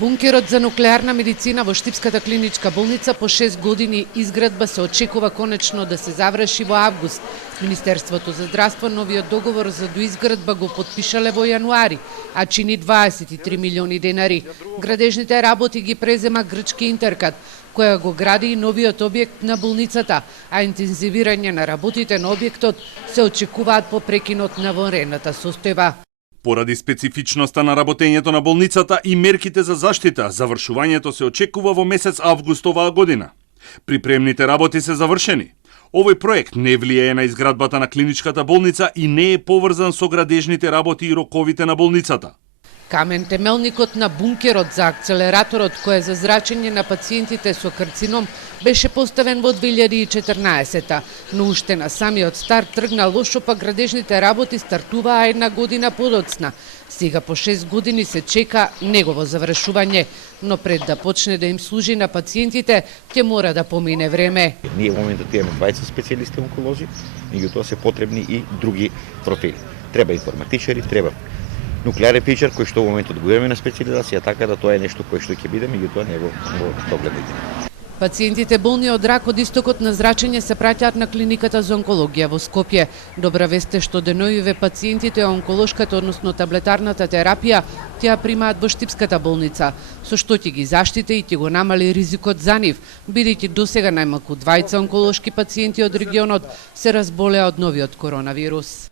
Бункерот за нуклеарна медицина во Штипската клиничка болница по 6 години изградба се очекува конечно да се заврши во август. Министерството за здравство новиот договор за доизградба го потпишале во јануари, а чини 23 милиони денари. Градежните работи ги презема грчки Интеркат, која го гради и новиот објект на болницата, а интензивирање на работите на објектот се очекуваат по прекинот на вонредната состојба. Поради специфичноста на работењето на болницата и мерките за заштита, завршувањето се очекува во месец август оваа година. Припремните работи се завршени. Овој проект не влијае на изградбата на клиничката болница и не е поврзан со градежните работи и роковите на болницата. Камен темелникот на бункерот за акцелераторот кој е за зрачење на пациентите со карцином беше поставен во 2014, но уште на самиот старт тргна лошо, па градежните работи стартуваа една година подоцна. Сега по 6 години се чека негово завршување, но пред да почне да им служи на пациентите, ќе мора да помине време. Ние во моментот имаме 20 специјалисти онколози, меѓутоа се потребни и други профили. Треба информатичари, треба нуклеарен физичар кој што во моментот го имаме на специализација, така да тоа е нешто кое што ќе биде, меѓутоа не во догледните. Пациентите болни од рак од истокот на зрачење се праќаат на клиниката за онкологија во Скопје. Добра вест е што денојуве пациентите онколошката, односно таблетарната терапија, тја примаат во Штипската болница, со што ќе ги заштите и ќе го намали ризикот за нив, бидејќи досега најмалку 2 онколошки пациенти од регионот се разболеа од новиот коронавирус.